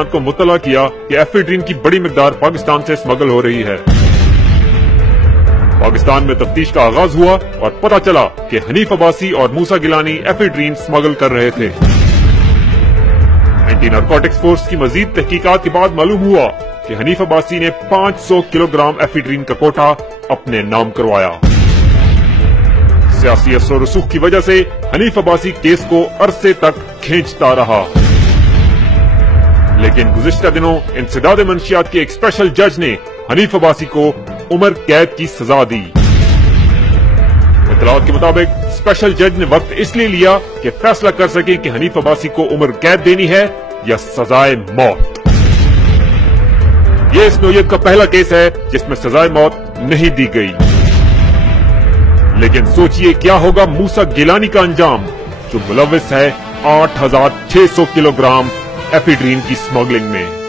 खान को मुतला किया कि एफेड्रीन की बड़ी मिकदार पाकिस्तान से स्मगल हो रही है। पाकिस्तान में तफ्तीश का आगाज हुआ और पता चला कि हनीफ अब्बासी और मूसा गिलानी एफेड्रीन स्मगल कर रहे थे। एंटी नारकोटिक्स फोर्स की मजीद तहकीकात के बाद मालूम हुआ कि हनीफ अब्बासी ने 500 किलोग्राम एफेड्रीन का कोटा अपने नाम करवाया। सियासी असर और रसूख की वजह से हनीफ अब्बासी केस को अरसे तक खींचता रहा, लेकिन गुज़िश्ता दिनों इंसदाद मंशियात के एक स्पेशल जज ने हनीफ अब्बासी को उम्र कैद की सजा दी। इत्तलात के मुताबिक स्पेशल जज ने वक्त इसलिए लिया कि फैसला कर सके कि हनीफ अब्बासी को उम्र कैद देनी है या सजाए मौत। यह इस नौयत का पहला केस है जिसमें सजाए मौत नहीं दी गई। लेकिन सोचिए क्या होगा मूसा गिलानी का अंजाम, जो मुलव्विस है 8600 किलोग्राम एफेड्रीन की स्मगलिंग में।